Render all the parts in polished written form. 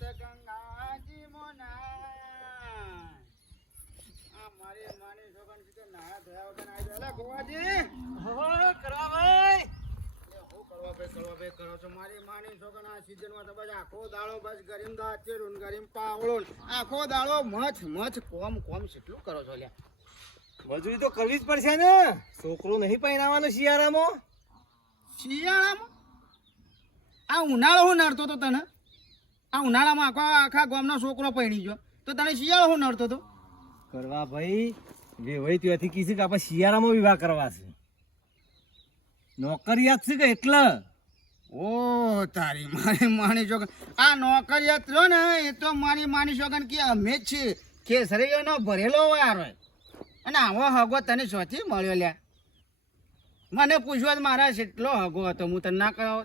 ગંગાજી મોના મારી માની છોકન સીધે નાયા ધોયા વગર આવી જાય ગોવાજી હો કરવા ભાઈ કરો છો મારી માની છોકન આ સીઝનમાં તો બસ આખો દાડો બસ ગરીમ દાચે રૂન ગરીમ પાવળો આખો દાડો મચ કોમ કેટલું કરો છો લ્યા મજૂરી તો કરવી જ પડશે ને છોકરો નહીં પહેરાવાનો શિયાળામાં આ ઉનાળો હું નડતો તો તને આ ઉનાળામાં આખા ગામનો છોકરો પહેણી ગયો તો તને શિયાળો હું નડતો તો કરવા ભાઈ વેવાઈ ત્યાંથી કીધું કે આપણે શિયાળામાં વિવાહ કરવા છે નોકરિયાત છે કે એટલે ઓ તારી મારી માની છોકન આ નોકરિયાત રહ્યો ને એ તો મારી માની છોકન કે અમે જ છીએ કેસરીઓનો ભરેલો વાર હોય અને આવો હગો તને શોથી મળ્યો લ્યા મને પૂછવા મારા કેટલો હગો હતો હું તને ના કરાવો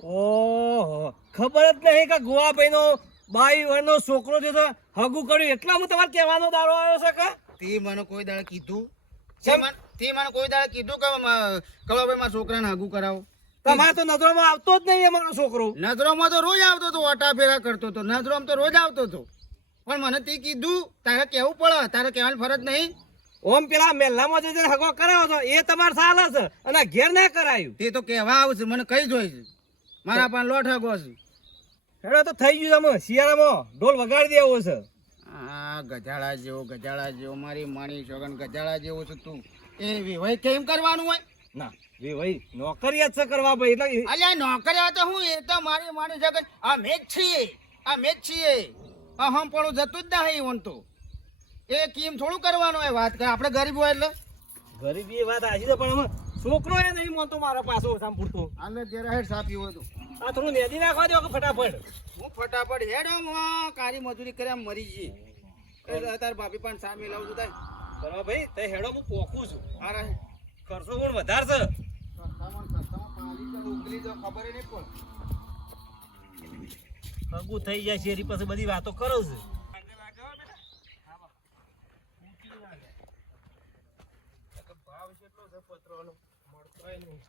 ઓહો ખબર જ નહીં કે ગોવાભાઈ નો બાઈ વયનો છોકરો જે હગું કર્યું એટલા હું તમારે કહેવાનો દાડો આવ્યો છે કે તે મને કોઈ દાડે કીધું તે મને કોઈ દાડે કીધું કે કળોભાઈ મારા છોકરાને હગું કરાવો તમારે તો નજરોમાં આવતો જ નહીં અમારો છોકરો નજરોમાં તો રોજ આવતો હતો ઓટા ફેરા કરતો હતો નજરોમાં તો રોજ આવતો હતો પણ મને તે કીધું તારે કહેવું પડે તારે કહેવાની ફરજ નહીં ઓમ પેલા મેલ્લામાં જે હગો કરાવો છો એ તમારે સાલ છે અને ઘેર ના કરાયું તે તો કહેવા આવશે મને કઈ જોઈ છે મારા પાસે લોટ હગો છે હેડો તો થઈ ગયું તમે શિયાળામાં ઢોલ વગાડી દેવો છે આ ગજાળા જેવો મારી માણી છોકન ગજાળા જેવો છે તું એ વિવાહ કેમ કરવાનું હોય ના ભાઈ નોકરિયાત છે કરવા ભાઈ એટલે અલ્યા નોકરિયા તો હું એ તો મારી માણી છોકન અમે જ છીએ હમ પણ જતું જ નહીં ઓન તો એ કેમ થોડું કરવાનું હોય વાત આપણે ગરીબ હોય એટલે ગરીબી એ વાત આજી છે પણ અમે છોકરો એ નહીં મોતો મારા પાછો સાંભળતો આને ઘેરા હેડ સાપી હોય તો આ થોડું નેદી નાખવા દો કે ફટાફટ હું ફટાફટ હેડ કારી મજૂરી કર્યા મરી જઈએ તાર ભાભી પણ સામે લાવું છું તાર કરવા ભાઈ તે હેડો હું પોકું છું અરે ખર્ચો પણ વધારશે ઉકલી તો ખબર નહીં પણ હગું થઈ જાય શેરી પાસે બધી વાતો કરો છે ભાવ કેટલો છે પત્રોનો મળતો નહીં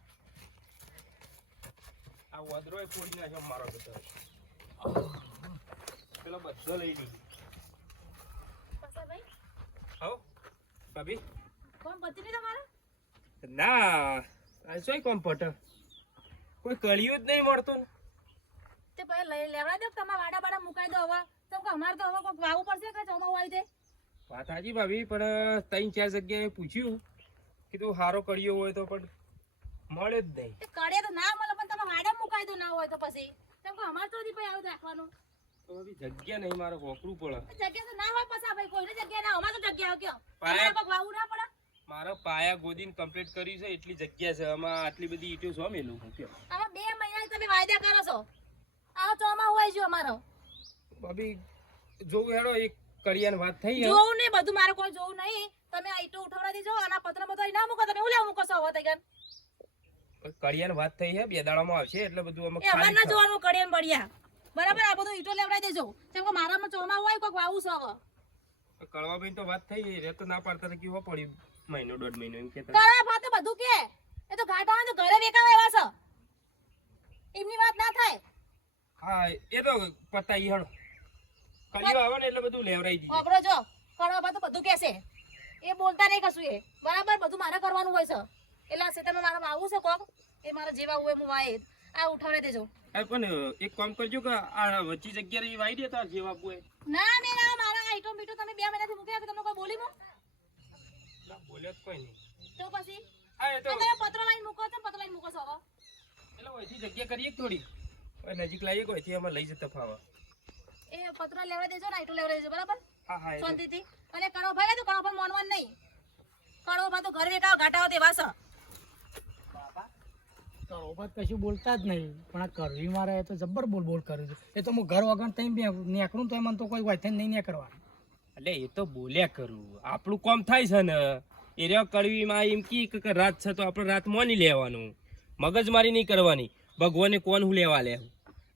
આ વદરોય ફોડી નાખ્યો મારો બધો પેલો બધો લઈ લીધો આવો ભાભી કોમ પતિ નહીં તમારે ના આ શું કોમ પટ કોઈ કળિયું જ નહીં મળતું તે ભાઈ લઈ લેવડા દો તમારા વાડા મુકાઈ દો હવે તો કે અમારે તો હવે કોક વાવું પડશે કે ચોમા વાળી દે વાત હાજી ભાભી પણ 3-4 જગ્યાએ પૂછ્યું કીધું હારો કળિયો હોય તો પણ મળે જ નહીં તે કડે તો ના મળે પણ તમે વાડા મુકાઈ દો ના હોય તો પછી તેમ કે અમારે તો ભાઈ આવું રાખવાનું તો ભાભી જગ્યા નહીં મારે વોકરું પડે જગ્યા તો ના હોય પછી ભાઈ કોઈની જગ્યા ના અમારે તો જગ્યા હોય કયો પાયા- અમારે કોક વાવું ના પડે મારો પાયા ગોદીને કમ્પ્લીટ કર્યું છે એટલી જગ્યા છે આમાં આટલી બધી ઈંટો છો મેલું હું કયો હવે 2 મહિના તમે વાયદા કરો છો આવો ચોમા હોય જો અમારો ભાભી જોવું હેડો એક કડિયાની વાત થઈ જોવું નહીં બધું મારે કોઈ જોવું નહીં તમે આ ઈટો ઉઠાવડા દીજો અને આ પત્ર બધો ના મૂકો તમે હું લેવા મૂકો છો હવે તૈયાર કડિયાની વાત થઈ છે 2 દાડામાં આવશે એટલે બધું અમે એ અમારે ના જોવાનું કડિયાન બળિયા બરાબર આ બધું ઈટો લેવડાઈ દેજો કેમ કે મારામાં ચોમા હોય કોક વાવું છે હવે કળવાભાઈ તો વાત થઈ રે તો ના પાડતા કેવો પડી મહિનો 1.5 મહિનો એમ કે કળવા ફાતે બધું કે એ તો ઘાટા આવે તો ઘરે વેકાવા એવા છે એમની વાત ના થાય હા એ તો પતાઈ હેડો કડિયો આવે ને એટલે બધું લેવરાઈ દીધું ખબરો જો કળવા ફાતે બધું કેસે એ બોલતા નહીં કશું એ બરાબર બધું મારે કરવાનું હોય છે એટલે આ સેતામાં મારે વાવું છે કોક એ મારે જેવા હોય હું વાય આ ઉઠાવડે દેજો પણ એક કામ કરજો કે આ વચ્ચી જગ્યાએ વાઈ દેતા જેવા બુએ ના ને ના મારા આઈટમ બીટો તમે 2 મહિનાથી મૂક્યા કે તમને કોઈ બોલી મો ના બોલ્યો જ કોઈ નહીં તો પછી હા એ તો તમે પત્ર લાઈન મૂકો છો પત્ર લાઈન મૂકો છો હવે એટલે વચ્ચી જગ્યા કરીએ થોડી હવે નજીક લાવીએ કોઈ થી અમે લઈ જતા ફાવા એ પત્ર લેવા દેજો ને આઈટો લેવા દેજો બરાબર હા હા શાંતિથી અને કણો ભાઈ તો કણો પર મોનવાન નહીં કણો ભા તો ઘર વેકાવ ઘાટાઓ તેવા છે કરોબાત કશું બોલતા જ નહીં પણ આ કરવી મારે તો જબ્બર બોલ કર્યું છે એ તો હું ઘર વગર તઈ નીકળું તો મને તો કોઈ વાયથે નહીં નીકળવાનું એટલે એ તો બોલ્યા કરું આપણું કામ થાય છે ને એ રહ્યો કડવીમાં એમ કે રાત છે તો આપણે રાત મોની લેવાનું મગજમારી નહીં કરવાની ભગવાને કોણ હું લેવા લે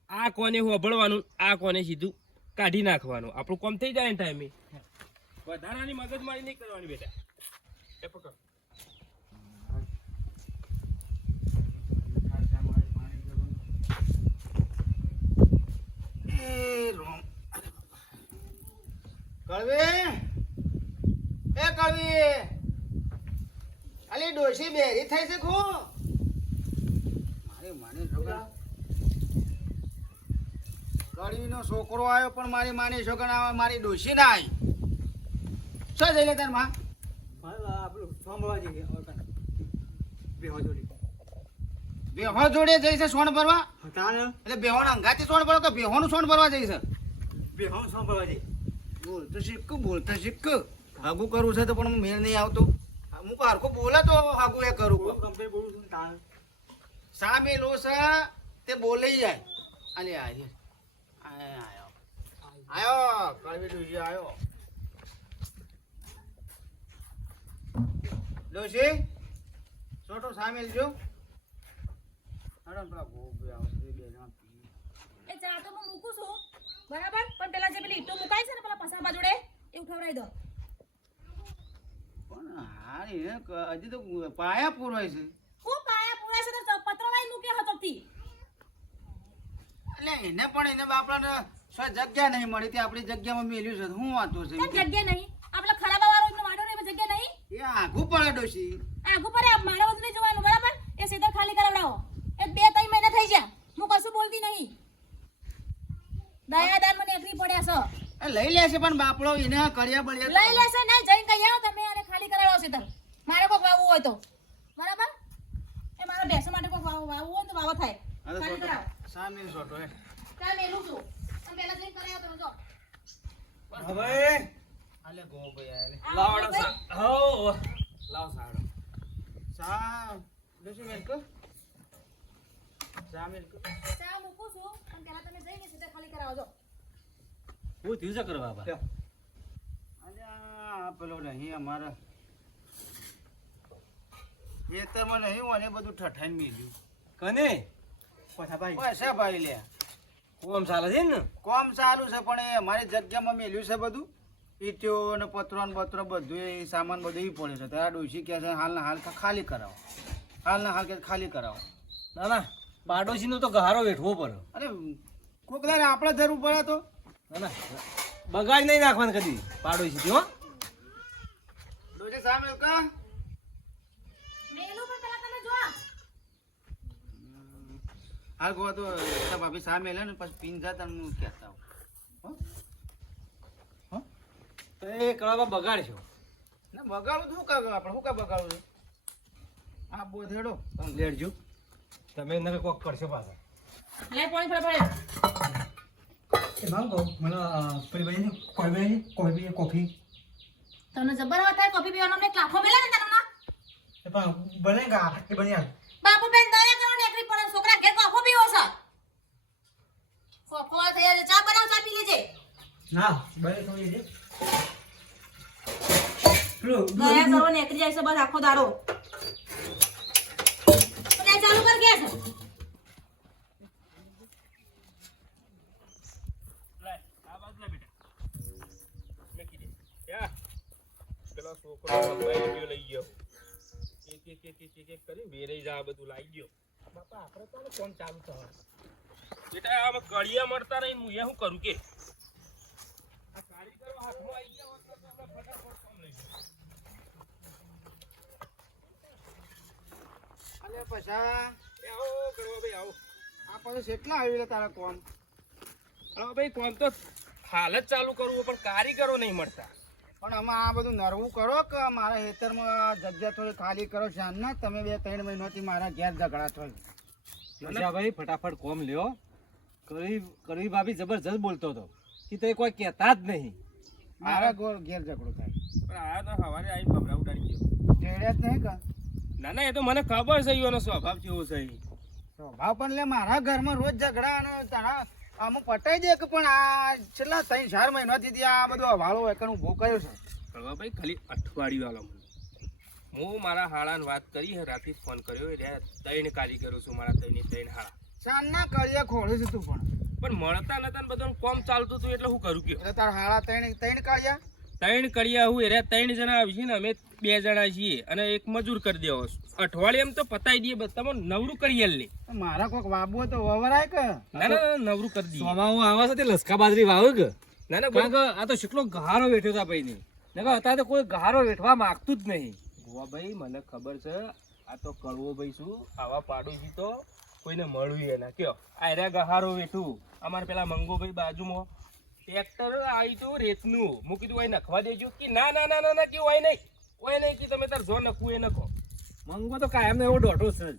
આ કોને હું અભળવાનું આ કોને સીધું કાઢી નાખવાનું આપણું કામ થઈ જાય ને ટાઈમે વધારાની મગજમારી નહીં કરવાની બેટા એ પકડ અલી ડોશી બેરી થઈ છે ખો મારી માની છોકરા કળીનો છોકરો આવ્યો પણ મારી માની છોકરા આવે મારી ડોશી ના આવી શું જઈ લે તાર માં બેહો જોડે જઈ છે સોન ભરવા એટલે બેહો અંગાથી સોન ભરવા કે બેહોનું સોન ભરવા જઈ છે બોલતો શીખ હાગું કરવું છે તો પણ મેળ નહીં આવતો અમુક હરખું બોલે તો હાગું એ કરું સામે લો છે તે બોલે જાય અલે આયો કળવી ડોશી આયો ડોશી છોટો સામેલ જો એ ચા તો હું મૂકું છું બરાબર પણ પેલા જે પેલી ઈંટો મુકાય છે ને પેલા પસાબા જોડે એવું ખવડાવી દો પણ હા હજી તો પાયા પૂરવાય છે હું પાયા પૂરા છે તો પત્રો વાઈ મૂક્યો હતો તી એટલે એને પણ એને આપણને જગ્યા નહીં મળી તે આપણી જગ્યામાં મેલ્યું છે શું વાંધો છે કેમ જગ્યા નહીં આપણે ખરાબા વાળો એમનો વાડો ને જગ્યા નહીં એ આઘું પડે ડોશી આગુ પર મારા બધું નહીં જોવાનું બરાબર એ સીધા ખાલી કરાવડાવો એ 2-3 મહિના થઈ ગયા હું કશું બોલતી નહીં દયાદાર મને એકરી પડ્યા છે લઈ લેશે પણ બાપડો એને કર્યા બળ્યા લઈ લેશે ને જઈને કહી આવો તમે અને ખાલી કરાવડાવો સીધા મારે કોક વાવવું હોય તો બરાબર એ મારા બેસો માટે કોક વાવવું હોય તો વાવો થાય ખાલી કરાવો સામે છોટો હે કાં મેલું છું તમે પહેલા જઈને કરાવો તમે જો હવે આલે ગો ભાઈ લાવડો સા હો લાવ સાડો સા ડોશી મેલ કો સામેલ કો ચા મૂકું છું પણ પહેલા તમે જઈને સીધા ખાલી કરાવજો હું થયું છે કરવા બા અલ્યા પેલો નહીં અમારા ખેતરમાં નહીં હોય ને બધું ઠઠાઈને મેલ્યું કને પૈસા ભાઈ લે કોમ ચાલે છે ને કોમ ચાલુ છે પણ એ અમારી જગ્યામાં મેલ્યું છે બધું ઈટ્યો ને પત્રો ને બત્રો બધું એ સામાન બધું ઈ પડ્યું છે તો આ ડોશી કહે છે હાલના હાલ ખાલી કરાવો હાલના હાલ કે ખાલી કરાવો ના ના બાડોશી નો તો ગહારો વેઠવો પડે અરે કોક દાડે આપણે જરૂર પડે તો ના ના બગાડ નહીં નાખવાનું કદી બાડોશી થી હો ડોશી સામેલ કા મેલું પણ પહેલા તમે જો હાલ ગો તો ભાભી સામે લે ને પછી પીન જતા હું કહેતા હું તો એ કળામાં બગાડશો ના બગાડું તો શું કામ આપણે શું કામ બગાડવું છે આ બોધેડો લેડજો તમે નકે કોક કરશો પાછા લે પાણી ફટાફટ કોફી તમને જબર આવે થાય કોફી પીવાનો અમને ક્લાફો મેલે ને તને બનેગા એ બન્યા બાપુ બેન દયા કરો ને એકરી પડે છોકરા ઘેર કોફો પીવો છે કોફો થઈ જાય ચા બનાવ ચા પી લેજે ના બને સમજી દે દયા કરો ને એકરી જાય છે બસ આખો દાડો પણ ચાલુ કર ગયા છે પેલા છોકરો મોબાઈલ ગયો લઈ ગયો એક કરી બેરે જા બધું લાવી ગયો બાપા આપણે તો કોમ ચાલુ છે બેટા આમ કળિયા મળતા નહીં હું એ શું કરું કે આ કારીગરો હાથમાં આવી ગયા હોત તો આપણે ફટાફટ કામ લઈ અલે પછા આવો કરવા ભાઈ આવો આ પછી કેટલા આવી રહ્યા તારા કોમ હવે ભાઈ કોમ તો હાલ જ ચાલુ કરવું પણ કારીગરો નહીં મળતા પણ આમાં આ બધું નરવું કરો કે મારા ખેતરમાં જગ્યા થોડી ખાલી કરો શાનના તમે 2-3 મહિનાથી મારા ઘેર ઝઘડા છો ભાઈ ફટાફટ કોમ લ્યો કરવી ભાભી જબરજસ્ત બોલતો હતો કે તે કોઈ કહેતા જ નહીં મારા ઘેર ઝઘડો થાય પણ આ તો સવારે આવી ભમરા ઉડાડી ગયો જેડ્યા જ નહીં કા ના ના એ તો મને ખબર છે એનો સ્વભાવ કેવો છે સ્વભાવ પણ લે મારા ઘરમાં રોજ ઝઘડા અને તારા અમુક પટાઈ દે કે પણ આ છેલ્લા 3-4 મહિનાથી આ બધું હવાળો એકણ ઉભો કર્યો છે ભાઈ ખાલી અઠવાડિયું વાળો હું મારા હાળાને વાત કરી રાતે ફોન કર્યો એટલે 3 કારીગરો છું મારા 3 હાળા શાનના કળિયા ખોળે છે તું પણ મળતા નતા ને બધું કોમ ચાલતું હતું એટલે હું કરું કે એટલે તારા હાળા 3 કાળિયા 3 કળિયા હું એટલે 3 જણા આવી છે ને અમે 2 જણા છીએ અને એક મજૂર કરી દેવો અઠવાડિયામાં તો પતાઈ દઈએ તમે નવરું કરી લે મારા કોક વાબો તો વવરાય કે ના ના નવરું કરી દઈએ સોમાવું આવે છે તે લસકા બાજરી વાવે કે ના ના કારણ કે આ તો કેટલો ગહારો બેઠો હતા ભાઈ ને નકર અત્યારે તો કોઈ ગહારો વેઠવા માંગતું જ નહીં. ગોવા ભાઈ મને ખબર છે આ તો કડવો ભાઈ શું આવા પાડોશી તો કોઈને મળવી એના કયો આ રે ગહારો વેઠું અમારે પેલા મંગોભાઈ બાજુમાં ટ્રેક્ટર આવી તો રેતનું હું કીધું હોય નખવા દેજો કે ના ના ના ના ના કે હોય નહીં કે તમે તાર જો નખવું એ નખો મંગો તો કાયમ એવો દોઢો છે જ.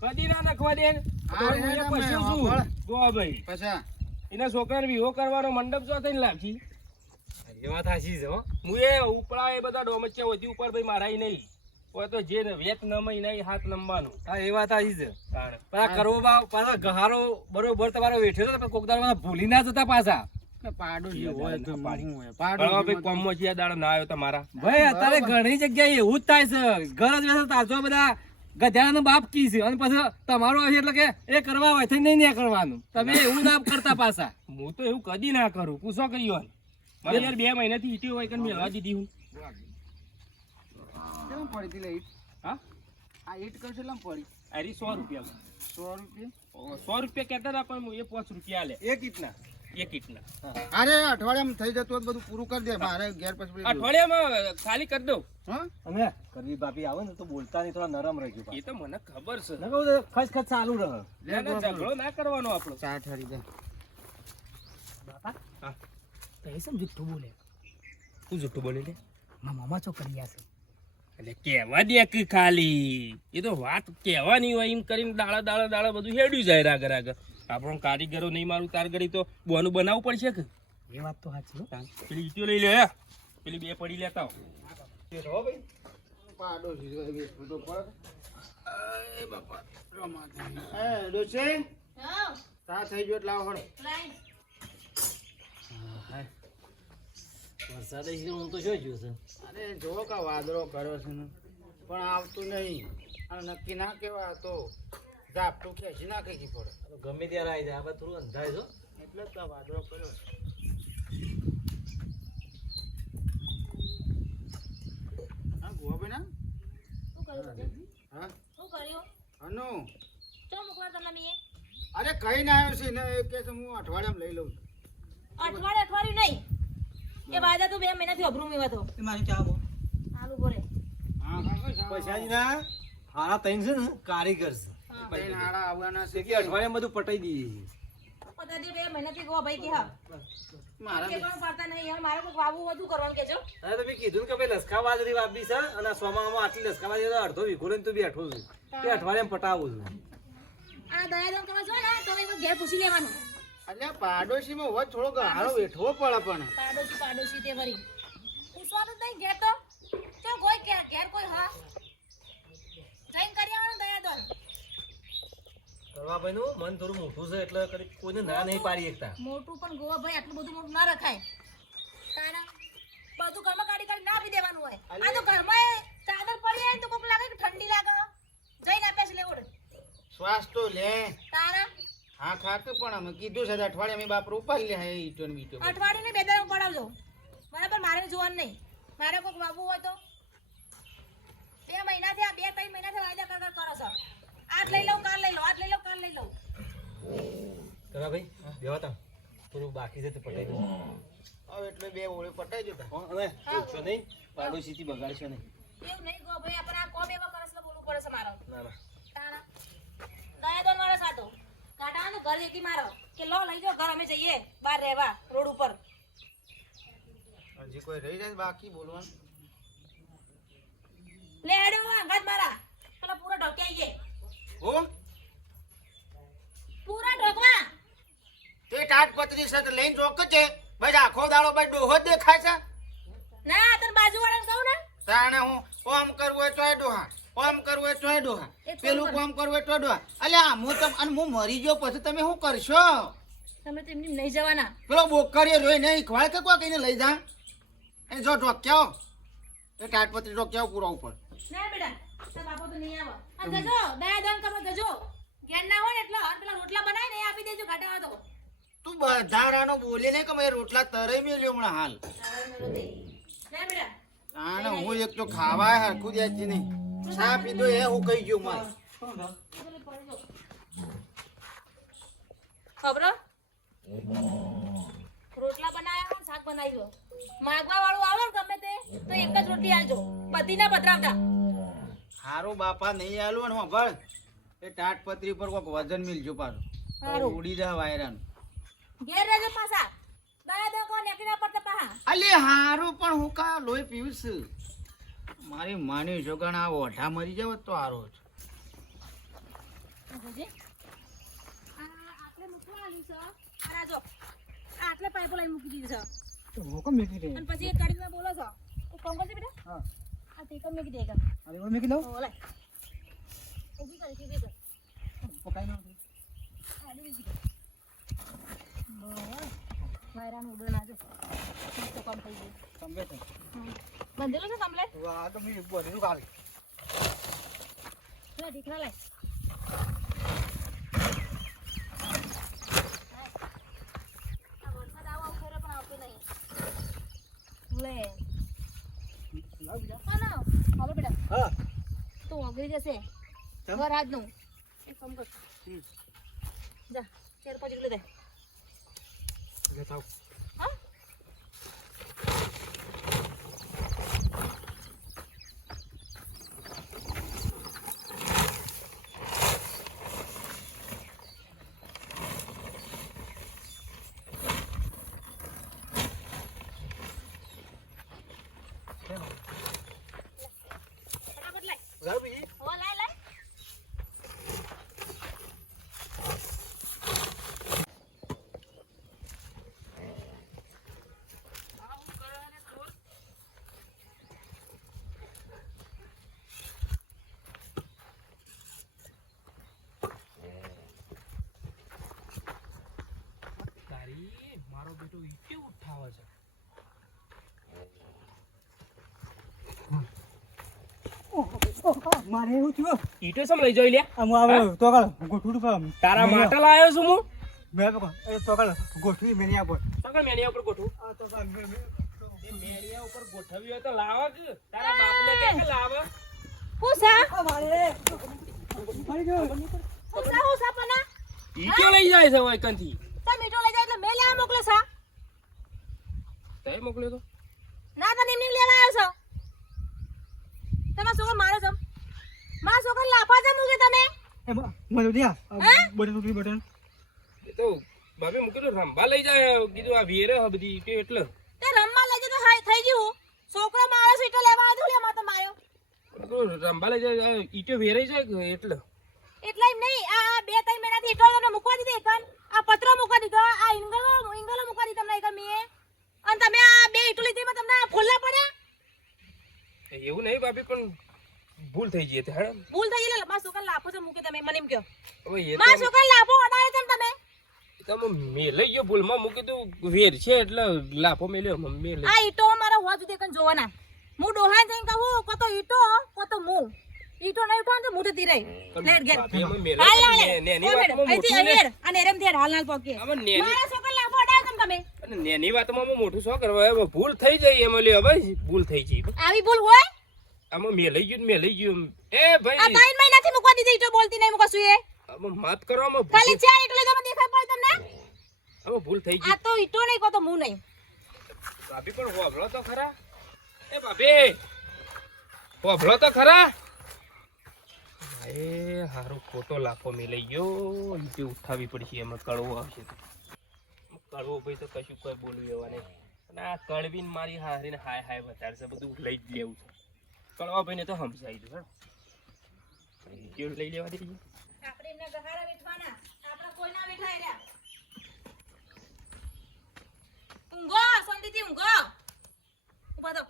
કદી ના નખવા દે ને. તો આ હું રે એ તમે પછી શું હોભળ. ગોવા ભાઈ પછી એના છોકરાને વિહો કરવાનો મંડપ જો થઈને લાવજી એ વાત સાચી છે હો. હું એ ઉપરા એ બધા ડોમચ્યા હોતી ઉપર ભાઈ મારા નહીં કોઈ તો જે વેત નમાઈ નહીં હાથ નમવાનું હા એ વાત સાચી છે. કારણ પાછા કરવો પાછા ગહારો બરોબર તમારો વેઠ્યો તો કોક દાડો ભૂલી ના જતા પાછા. પાડોશી હોય તો પાડી. શું હોય? ભાઈ પાડોશી કોમમાં જ્યાં દાડો ના આવ્યો તમારા ભાઈ અત્યારે ઘણી જગ્યાએ એવું જ થાય છે. ઘર જ બેસે તાજો બધા ગધેડાનો બાપ કી છે અને પછી તમારું આવે એટલે કે એ કરવા હોય તો નહીં કરવાનું. તમે એવું ના કરતા પાછા. હું તો એવું કદી ના કરું પૂછો કર્યો મને યાર 2 મહિનાથી ઈટી હોય કે મેળવા દીધી હું કેમ પડી તી લે ઈટ? હા આ ઈટ કરશે લમ પડી અરે 100 રૂપિયા 100 રૂપિયા. 100 રૂપિયા કહેતા હતા પણ હું એ 5 રૂપિયા લે એક ઈટના એક ઈટના અરે અઠવાડિયામાં થઈ જતું હોત બધું પૂરું કરી દે મારે ઘેર પછી અઠવાડિયામાં ખાલી કરી દઉં હા અમે કરવી બાપી આવે ને તો બોલતા નહીં, થોડા નરમ રહેજો એ તો મને ખબર છે ખસ ખસ ચાલુ રહે. ના ના ઝઘડો ના કરવાનો આપણો ચા ઠરી જાય. બાપા હા તો એ શું જુઠ્ઠું બોલે? તું જુઠ્ઠું બોલી લે મારા મામા ચો કર્યા છે. એટલે કહેવા દે કે ખાલી એ તો વાત કહેવાની હોય એમ કરીને દાડા બધું હેડ્યું જાય રાગ રાગ આપણો કારીગરો નહીં મારું કારીગરી તો બોનું બનાવવું પડશે કે એ વાત તો સાચી હો. પેલી ઈટીઓ લઈ લે હે. પેલી 2 પડી લેતા આવો. પાડોશી હોય વેચવું તો પડે. એ બાપા રમાતી. એ ડોશી હા ચા થઈ ગયો એટલે આવો હળો. લાઈન વરસાદ હું તો શું જોયું છે. અરે જો કા વાદળો કર્યો છે ને પણ આવતું નહીં અને નક્કી ના કેવા તો ઝાપટું ખેંચી નાખે કી પડે ગમે ત્યારે આવી જાય. આ થોડું અંધાય છો. એટલે જ તો આ વાદળો કર્યો છે. હા ગોવા ના શું કર્યું હા શું કર્યું અનુ ચો મૂકવા તમે મીએ અરે કઈ ના આવ્યો છે ને એ કે છે હું અઠવાડિયામાં લઈ લઉં છું. અઠવાડિયું નહીં એ વાયદા તો 2 મહિનાથી અભરું મેવા તો એ મારી ચા બોલ. આલુ બોલે હા કાકા શા- પૈસાજી ના હારા તૈન છે ને કારીગર છે. હા કઈ નાડા આવવાના છે કે અઠવાડિયામાં બધું પટાઈ દઈએ. પતા દે 2 મહિનાથી ગો ભાઈ કે હા મારા કે કોણ પાડતા નહીં યાર મારે કોઈ વાવું વધુ કરવાનું કેજો અરે તમે કીધું ને કે ભાઈ લસકા બાજરી વાપી છે અને આ સોમામાં આટલી લસકા બાજરી તો અડધો વીઘો લઈને તું બેઠો છું કે અઠવાડિયામાં પટાવું છું. આ દયાદન કરવા જો ને તો એક ઘેર પૂછી લેવાનું અલ્યા પાડોશીમાં હોય થોડો ગાળો વેઠવો પડે પણ પાડોશી તે વરી પૂછવાનું જ નહીં ઘેર તો ચો કોઈ ઘેર કોઈ હા જઈને કરી આવવાનું દયાદન કરવા ભાઈનું મન થોડું મોટું છે એટલે કરી કોઈને ના નહીં પાડી શકતા. મોટું પણ ગોવા ભાઈ આટલું બધું મોટું ના રખાય તારા બધું ઘરમાં કાઢી ના આપી દેવાનું હોય આ તો ઘરમાં ચાદર પડી જાય ને તો કોક લાગે કે ઠંડી લાગે જઈને આપે છે લેવડ શ્વાસ તો લે તારા હા ખાતું પણ અમે કીધું છે અઠવાડિયા મેં બાપ ઉપાડી લે હે ઈટો ને બીટો અઠવાડિયે 2 દાડા પડાવજો બરાબર મારે જોવાનું નહીં મારે કોક વાવવું હોય તો 2 મહિનાથી આ 2-3 મહિનાથી વાયદા કર કરો છો આજ લઈ લઉં કાલ લઈ લઉં આજ લઈ લઉં કાલ લઈ લઉં કરવા ભાઈ બેવા તા થોડું બાકી છે તે પટાઈ દઉં. હવે એટલે 2 ઓળે પટાઈ જતા અને પૂછશો નહીં પાડોશીથી બગાડશો નહીં. એવું નહીં ગો ભાઈ આપણે આ કોમ એવા કરે છે તો બોલવું પડે છે મારો ના ના તાણા દયાદન વાળો સાતો કાઢાનું ઘર એકી મારો કે લો લઈ જાઓ ઘર અમે જઈએ બહાર રહેવા રોડ ઉપર હજી કોઈ રહી જાય બાકી બોલવાનું લે હેડો અંગાત મારા પેલા પૂરા ઢોક્યાઈએ હો પૂરા ઢોકવા તે તાટપત્રી સાથે લઈને ચોક છે બસ આખો દાડો બસ ડોહો જ દેખાય છે ના તને બાજુ વાળાને કહું ને તાણે હું કોમ કરવું હોય તોય ડોહા કોમ કરવું હોય તોય ડોહા એ થોડું પેલું પણ. કોમ કરવું હોય તોય ડોહા અલ્યા હું તમ અને હું મરી ગયો પછી તમે શું કરશો તમે તો એમની નહીં જવાના પેલો બોકરીએ રોઈ નહીં ખવાય કે કોઈ કઈને લઈ જા એ જો ઢોક્યાઓ એ તાટપત્રી ઢોક્યાઓ પૂરા ઉપર ના બેટા તાર બાપો તો નહીં આવે આ જજો દયાદન કરવા જજો ઘેર ના હોય ને એટલે હાલ પેલા રોટલા બનાવીને એ આપી દેજો ઘાટાવા તો તું બધારાનો બોલી નહીં કે મેં રોટલા તરાઈ મેલ્યો હમણાં હાલ ના બેટા આને હું એક તો ખાવા હરખું દે જ નહીં ચા પીધો એ હું કહી ગયું મારે ખબર રોટલા બનાવ્યા શાક બનાવ્યો માગવા વાળું આવે ને ગમે તે તો એક જ રોટલી આલજો બધી ના પધરાવતા. હારું બાપા નહીં આલું ને ભળ એ તાટપત્રી પર કોઈક વજન મિલજો પાછું તો હારું. ઉડી જા વાયરાનું. ઘેર રહેજો પાછા દાડા દો કો નેકરી ના પડતા પાહા. અલી હારું પણ હું કા લોહી પીવું છું. મારી માની છોકરા આ ઓઢા મરી જાવ તો હારું છે. જોજે. આ આટલે મૂકવા આલી છે અને આ જો આટલે પાઇપો લાઈન મૂકી દીધી છે તો મોકો મેકી દે. અને પછી એક કડીમાં બોલો છો એક કામ કરજે બેટા. હા. આ ટેકર મૂકી દે એક. અરે ઓ મેકી દઉં. ઓ લે ઊભી કરી ઊભી કર. પકાઈ નાખ. આલી મૂકી દે. બસ વાયરાનું ઉડો ના જો મસ્ત કામ થઈ ગયું. સંભે છે. બંધેલો છે કમ્પ્લેટ. આ તો મી બોલીનું કાલ. લે દીકરા લે. આ વરસાદ આવો આવો કરે પણ આવતો નહીં. લે લાવ બીજા. હા ના હવે બેટા હા. તો ઓગળી જશે કેમ? ઘર આજનું એક કામ કર જા 4-5 કિલો દે લેતા આવ. હા ફટાફટ લાય. લાવ બીજી. હો લાય લાય. તારી મારો બેટો ઈટે ઉઠાવે છે. મારે એવું થયું. ઈટો સમ લઈ જોઈ લ્યા. આમ આવે તો કાલ ગોઠું પર. તારા માટે લાયો છું હું. મેં તો એ તો કાલ ગોઠવી મેની આપો. સગળ મેણિયા ઉપર ગોઠવું. આ તો કાલ એ મેણિયા ઉપર ગોઠવી હોય તો લાવો કે તારા બાપને કે લાવો. હુસા મારે મારી ગયો. હુસા પના ઈટો લઈ જાય છે હોય કંથી. તમે મીઠો લઈ જાય એટલે મેં લેવા મોકલ્યો છે તે મોકલ્યો તો. ના તને એમને લેવા આવ્યો છો તમે છોકરો મારે છો મારા છોકરા લાફા છે મૂકે તમે એ મને દિયા હે? બટન ઉઠી બટન. એ તો બાપે મૂકીને રંભા લઈ જાય કીધું આ વેરે હ બધી ઈટો એટલે. તે રમવા લઈ જાય તો હાય થઈ ગયું છોકરો મારો સીટો લેવા આવ્યો લે માતો માયો રંભા લઈ જાય ઈટો વેરાઈ જાય કે એટલે. એટલે એમ નહીં આ 2-3 મહિનાથી ઈટો તમને મૂકવા દીધી એકન આ પત્રો મૂકવા દીધો આ ઇંગલો મૂકવા દીધો તમને એકન મીએ અને તમે આ 2 ઈટો લીધી માં તમને આ ફોલ્લા પડ્યા એવું નહીં બાપી પણ ભૂલ થઈ ગઈ હતી. ભૂલ થઈ ગઈ મારા છોકરા લાફો છે મૂકે તમે મને એમ કહો હવે એ મારા તો છોકરા લાફો અડાડે છે ને તમે તમે મેલઈ ગયો ભૂલમાં મૂકી દઉં વેર છે એટલે લાફો મેલ્યો મેલે. આ ઈટો મારા હોવા સુધી કન જોવાના હું ડોહા જઈને કહું કોતો ઈટો કોતો હું ઈટો નહીં ઉઠાવ તો હું જતી રહી લેટ ગેટ બાપી એમાં મેલે હાલ તો હાલ નેની વાતમાં મોટું ને. અને એરમ થેડ હાલ હાલ પોકે આમાં નેની મારા છોકરા લાફો અડાડે છે ને તમે અને નેની વાતમાં આમાં મોટું શું કરવા હવે ભૂલ થઈ જાય એમાં લ્યો ભાઈ ભૂલ થઈ ગઈ આવી ભૂલ હોય આમાં મેલઈ ગયું એ આ ભાઈ 3 મહિનાથી મૂકવા દીધી ઈટો બોલતી નહીં મૂકશું એ આમાં માત કરવામાં ખાલી 4 ઈટો લીધો મને દેખાય પડે તમને આમાં ભૂલ થઈ ગઈ. આ તો ઈટો નહીં કોતો હું નહીં ભાભી પણ હોભળો તો ખરા. એ ભાભી હોભળો તો ખરા. એ હારો ખોટો લાફો મેલાઈ ગયો ઈટે ઉઠાવી પડશે એમાં કડવો આવશે તો. કડવો ભાઈ તો કશું કોઈ બોલવું એવા નહીં અને આ કડવીને મારી હારીને હાય હાય બતાડશે બધું લઈ જ લેવું છે. કડવા ભાઈને તો સમજાઈ દઉં કેવું લઈ લેવા દે આપણે એમને ગહારા વેઠવાના આપણે કોઈ ના વેઠાય રહ્યા ઊંઘો શાંતિથી ઊંઘો ઉભા તો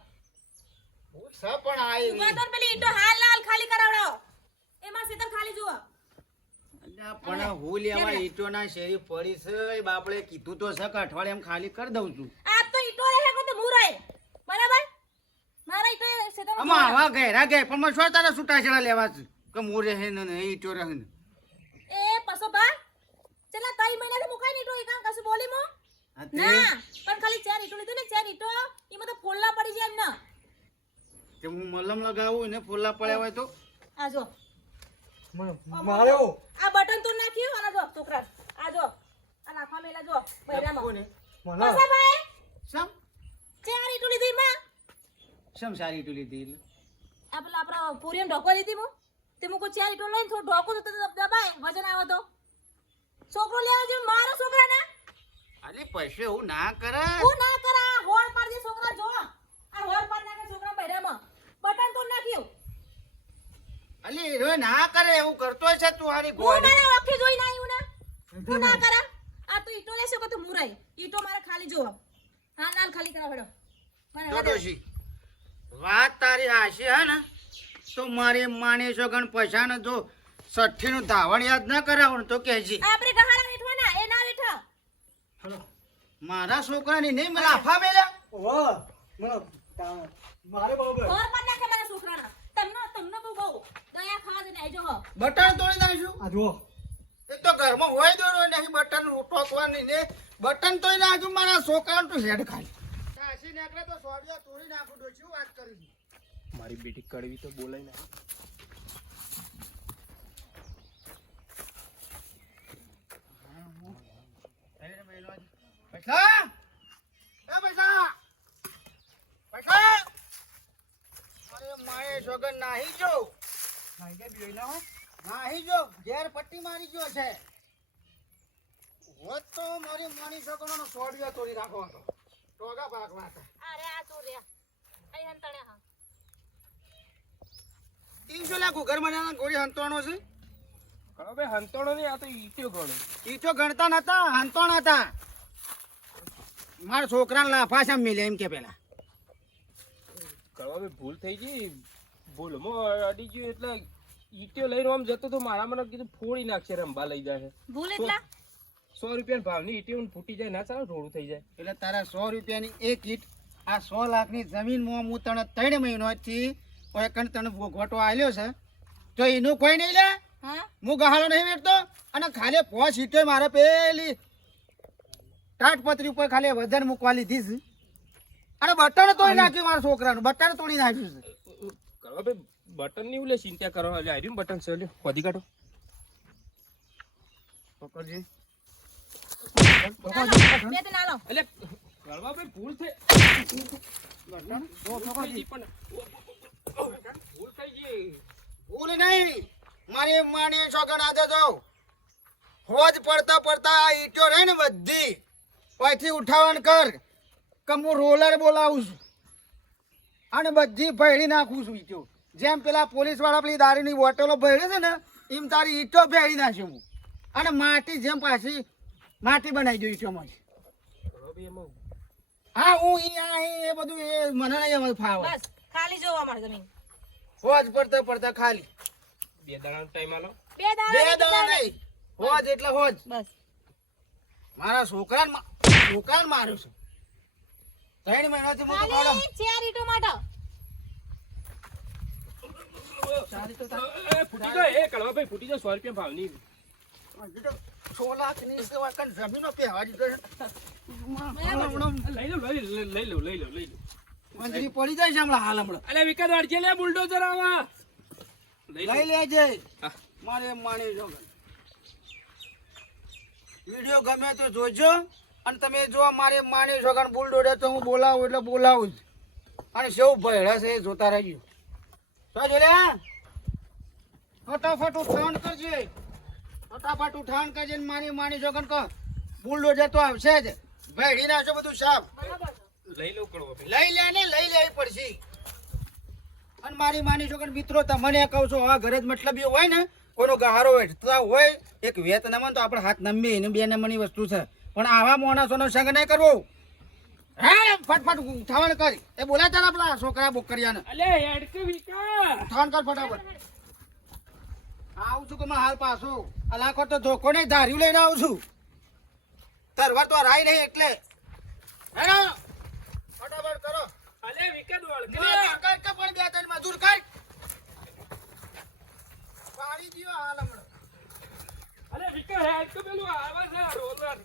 સા પણ આઈ ઉભા તો ને પેલી ઈંટો હાલ હાલ ખાલી કરાવડાવો એમાં સીધા ખાલી જુઓ અલ્યા પણ હું લેવા ઈટોના શેરી પડી છે એ બાપડે કીધું તો છે કે અઠવાડિયામાં ખાલી કરી દઉં છું. આ તો ઈંટો રહે કો તો હું રહે બરાબર મારા ઈંટો સીધા આમાં આવા ઘેરા ઘેર પણ મને શું તારા છૂટાછેડા લેવા છે કે હું રહે ને ઈટો રહે ને એ પસો બા ચલા 3 મહિનાથી મુકાઈ ની ઈંટો એકાં કશું બોલી મો હા તે ના પણ ખાલી 4 ઈંટો લીધું ને 4 ઈંટો એમાં તો ફોલ્લા પડી જાય એમ ના કે હું મલમ લગાવું ને ફોલ્લા પડ્યા હોય તો આ જો માર્યો. આ બટન તો નાખ્યું અને જો છોકરા આ જો આ નાખવા મેલા જો બૈરામાં કોને મને પસા ભાઈ સમ 4 ઈંટો શમ સારી ઈટો લીધી એટલે? આ પેલા આપણા પોરિયન ઢોકો લીધી હું તે હું કોઈ ચાર ઈટો લઈને થોડું ઢોકો તો દબાય વજન આવે તો છોકરો લેવા જોઈએ મારો છોકરાને અલી પૈસે એવું ના કરે. હું ના કરા હોળ પાડ દે છોકરા જો આ હોળ પાડ નાખે છોકરા બૈરામાં બટન તો નાખ્યું અલી હીરો ના કરે એવું કરતો છે તું હારી હું ગોળી. મારા ઓખી જોઈને આવ્યું ને તું ના કરા આ તો ઈટો લેશે કે તું મુરાઈ ઈટો મારે ખાલી જો હા નાલ ખાલી કરા હેડો મને જો ડોશી, વાત તારી હાશી હે ને તો મારી માની છોકન પૈસા ને જો 60 નું ધાવણ યાદ ના કરાવું ને તો કહેજી. આપણે ગહારા બેઠવા ના એ ના બેઠા મારા છોકરાની નહીં મને આફા મેલ્યા. મારે બરોબર હોળ પાડ નાખે મારા છોકરાના તમને બહુ બહુ દયા ખાવા દે આવજો હો બટન તોડી નાખશું. આ જુઓ એક તો ઘરમાં હોય દોરો નહીં બટન ટોકવાની ને બટન તોડી નાખ્યું મારા છોકરાનું તો હેડ ખાલી. કાશી નીકળે તો સોડિયા તોડી નાખું ડોશી, વાત કરી છે. મારી બેટી કડવી તો બોલાય ના. પૈસા એ પૈસા પૈસા અરે માએ છોકન નાહી જો નાહી જો ઘેર પટ્ટી મારી ગયો છે. હોત તો મારી માની છોકરાનો સોડિયો તોડી રાખો હતો ટોગા ભાગવા હતા. અરે આ તું રે અહીં હંતણે હા ઈ જો લાગુ ઘર માં ગોળી હંતોણો છે. હવે હંતોડો નહીં, આ તો ઈટ્યો ગણો. ઈ તો ગણતા નતા હંતોણ હતા. મારા છોકરાને લાફા છે મિલે એમ કે પેલા હવે ભૂલ થઈ ગઈ, ભૂલમાં અડી ગયું એટલે ઈટ્યો લઈને આમ જતો તો મારા મને કીધું ફોડી નાખશે રંબા લઈ જાય. ભૂલ એટલા 100 રૂપિયા ભાવની ઈટીઓ ફૂટી જાય ના ચાલે રોડું થઈ જાય. એટલે તારા 100 રૂપિયાની એક ઈટ આ 100 લાખની જમીનમાં હું તને 3 મહિનાથી કોઈ કણ તને ભોગવટો આલ્યો છે તો એનું કોઈ નહીં લે. હા હું ગહાડો નહીં વેચતો અને ખાલી 5 ઈટો મારે પેલી તાટપત્રી ઉપર ખાલી વજન મૂકવા લીધી છે અને બટન તોડી નાખ્યું મારા છોકરાનું બટન તોડી નાખ્યું છે. હવે બટન ની ઉલે ચિંતા કરો. એટલે આર્યું બટન છે લ્યો ખોદી કાઢો. પકડજે. બે તે નાલો એટલે કરવા ભાઈ ભૂલ થઈ બટન ભૂલ થઈ ગઈ પણ ભૂલ થઈ ગઈ. ભૂલ નહીં મારી માની છોકરા આજે જો હોજ પડતા પડતા આ ઈટો રહે ને બધી પછી ઉઠાવણ કર કે હું રોલર બોલાવું છું અને બધી ભેળી નાખું છું ઈટો. જેમ પેલા પોલીસ વાળા પેલી દારૂની બોટલો ભેળે છે ને એમ તારી ઈટો ભેળી નાખ્યું હું અને માટી જેમ પાછી માટી બનાવી દઉં ઈટોમાં. હવે એમાં હા હું એ બધું એ મને નહીં એમાં ફાવે. બસ ખાલી જોવા મારી જમીન હોજ પડતા પડતા ખાલી 2 દાડાનો ટાઈમ આલો. બે બે દાડા દાડા નહીં હોજ એટલે હોજ. બસ મારા છોકરાને માર્યું છે 3 મહિનાથી હું તો કાઢો. ખાલી ચાર ઈટો માટે ફૂટી જાય એ કડવા ભાઈ ફૂટી જાય 100 રૂપિયા ભાવની. 6 લાખની સેવા કન જમીનો પહેવા દીધો છે. લઈ લો લઈ લો. મંજરી પડી જાય છે હમણાં હાલ હમણાં. અલે વિકત વાળજે લે બુલડોઝર આવા. લઈ લેજે હા. મારે માની છોકરા વિડીયો ગમે તો જોજો અને તમે જો મારે માની છોકરા બુલડોઝર તો હું બોલાવું એટલે બોલાવું જ અને સેવ ભયડા છે એ જોતા રહેજો. જો લે ફટાફટ ઉઠાણ કરજે ફટાફટ ઉઠાણ કરજે ને માની છોકરા કહો બુલડોઝર તો આવશે જ ભેડી નાખો બધું સાફ. લઈ લો કડવા ભાઈ. લઈ લેવી પડશે. અને મારી માની છોકરા મિત્રો તમને કહું છું હવે ઘરે જ મતલબ હોય ને કોઈનો ગહારો વેઠતા હોય એક વેત નમન તો આપણે હાથ નમી એને 2 નંબરની વસ્તુ છે પણ આવા માણસોનો સંગ નહીં કરવો. હા ફટફટ ઉઠાવણ કરી એ બોલા ચાલ આપલા છોકરા બોકરિયાને અલે હેડ કે વિકા. ઉઠાવણ કર ફટાફટ. આવું છું કે મેં હાલ પાછો અલાકો તો ધોકો નહીં ધાર્યું લઈને આવું છું તરવાર તો રાઈ નહીં એટલે હેડો ફટાફટ કરો. અલે વિકત વાળ મજૂર કર કે પણ 2-3 મજૂર કર પાડી દિયો હાલ હમણાં. અલે વિકત હેડ કે પેલું આવા છે રોલર.